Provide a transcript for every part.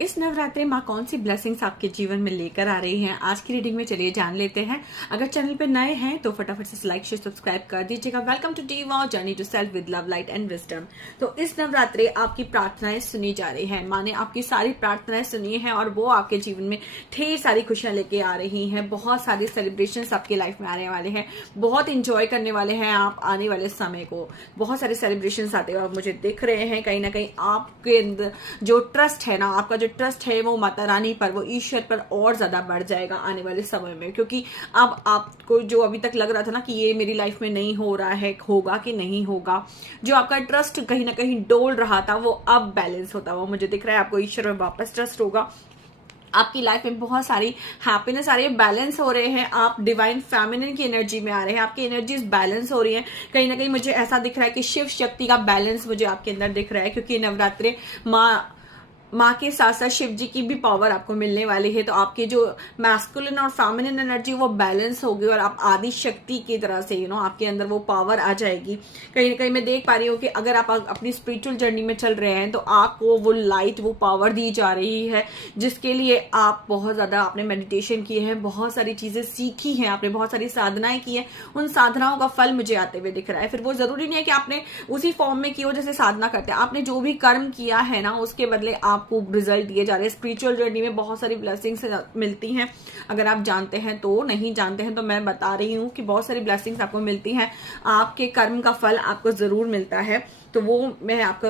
इस नवरात्रि माँ कौन सी ब्लेसिंग्स आपके जीवन में लेकर आ रही हैं, आज की रीडिंग में चलिए जान लेते हैं। अगर चैनल पे नए हैं तो फटाफट से लाइक शेयर सब्सक्राइब कर दीजिएगा। Welcome to diva journey to self with love light and wisdom. तो इस नवरात्रि आपकी प्रार्थनाएं सुनी जा रही हैं, माँ ने आपकी सारी प्रार्थनाएं सुनी है और वो आपके जीवन में ढेर सारी खुशियां लेके आ रही हैं। बहुत सारी सेलिब्रेशंस आपकी लाइफ में आने वाले हैं, बहुत इंजॉय करने वाले हैं आप आने वाले समय को। बहुत सारे सेलिब्रेशंस आते हुए मुझे दिख रहे हैं। कहीं ना कहीं आपके अंदर जो ट्रस्ट है ना, आपका जो ट्रस्ट है वो माता रानी पर, वो ईश्वर पर और ज्यादा बढ़ जाएगा आने वाले समय में। क्योंकि अब आपको जो अभी तक लग रहा था ना कि ये मेरी लाइफ में नहीं हो रहा है, होगा कि नहीं होगा, जो आपका ट्रस्ट कहीं ना कहीं डोल रहा था वो अब बैलेंस होता हुआ मुझे दिख रहा है। आपको ईश्वर में वापस ट्रस्ट होगा। आपकी लाइफ में बहुत सारी हैप्पीनेस आ रही है, बैलेंस हो रहे हैं, आप डिवाइन फेमिनिन की एनर्जी में आ रहे हैं, आपकी एनर्जीज बैलेंस हो रही है। कहीं ना कहीं मुझे ऐसा दिख रहा है कि शिव शक्ति का बैलेंस मुझे आपके अंदर दिख रहा है, क्योंकि नवरात्रि माँ के साथ साथ शिव जी की भी पावर आपको मिलने वाली है। तो आपकी जो मैस्कुलिन और फेमिनिन एनर्जी वो बैलेंस होगी और आप आदि शक्ति की तरह से आपके अंदर वो पावर आ जाएगी। कहीं ना कहीं मैं देख पा रही हूँ कि अगर आप अपनी स्पिरिचुअल जर्नी में चल रहे हैं तो आपको वो लाइट, वो पावर दी जा रही है, जिसके लिए आप बहुत ज्यादा आपने मेडिटेशन किए हैं, बहुत सारी चीजें सीखी हैं, आपने बहुत सारी साधनाएं की हैं। उन साधनाओं का फल मुझे आते हुए दिख रहा है। फिर वो जरूरी नहीं है कि आपने उसी फॉर्म में की हो जैसे साधना करते हैं। आपने जो भी कर्म किया है ना, उसके बदले आपको रिजल्ट दिए जा रहे हैं। स्पिरिचुअल जर्नी में बहुत सारी ब्लेसिंग्स मिलती हैं। अगर आप जानते हैं तो, नहीं जानते हैं तो मैं बता रही हूँ कि बहुत सारी ब्लेसिंग्स आपको मिलती हैं। आपके कर्म का फल आपको जरूर मिलता है। तो वो मैं आपको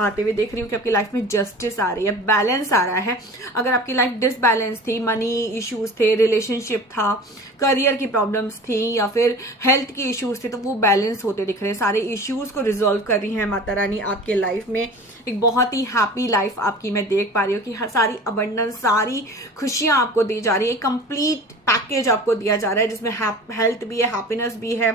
आते हुए देख रही हूँ कि आपकी लाइफ में जस्टिस आ रही है, बैलेंस आ रहा है। अगर आपकी लाइफ डिसबैलेंस थी, मनी इश्यूज थे, रिलेशनशिप था, करियर की प्रॉब्लम्स थी या फिर हेल्थ की इश्यूज थे, तो वो बैलेंस होते दिख रहे हैं। सारे इश्यूज को रिजॉल्व कर रही है माता रानी आपके लाइफ में। एक बहुत ही हैप्पी लाइफ आपकी मैं देख पा रही हूँ कि सारी अबंडेंस, सारी खुशियां आपको दी जा रही है। कंप्लीट पैकेज आपको दिया जा रहा है, जिसमें हेल्थ भी है, हैप्पीनेस भी है,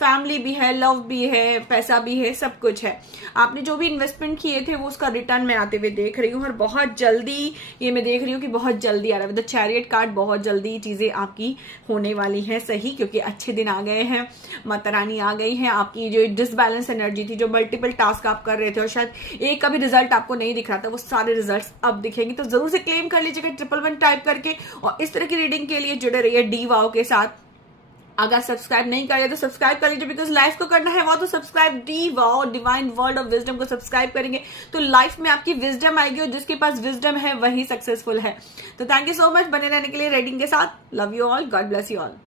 फैमिली भी है, लव भी है, पैसा भी है, सब कुछ है। आपने जो भी इन्वेस्टमेंट किए थे वो उसका रिटर्न मैं आते हुए देख रही हूँ और बहुत जल्दी ये मैं देख रही हूँ कि बहुत जल्दी आ रहा है। विद द चैरियट कार्ड बहुत जल्दी चीजें आपकी होने वाली हैं सही, क्योंकि अच्छे दिन आ गए हैं, माता रानी आ गई हैं। आपकी जो डिसबैलेंस एनर्जी थी, जो मल्टीपल टास्क आप कर रहे थे और शायद एक का भी रिजल्ट आपको नहीं दिख रहा था, वो सारे रिजल्ट अब दिखेंगे। तो जरूर से क्लेम कर लीजिएगा 111 टाइप करके। और इस तरह की रीडिंग के लिए जुड़े रहिए डी वाओ के साथ। अगर सब्सक्राइब नहीं करें तो सब्सक्राइब कर लीजिए, बिकॉज लाइफ को करना है वो तो subscribe. D wow divine world of wisdom को सब्सक्राइब करेंगे तो लाइफ में आपकी विजडम आएगी, और जिसके पास विजडम है वही सक्सेसफुल है। तो थैंक यू सो मच बने रहने के लिए रीडिंग के साथ। Love you all, God bless you all.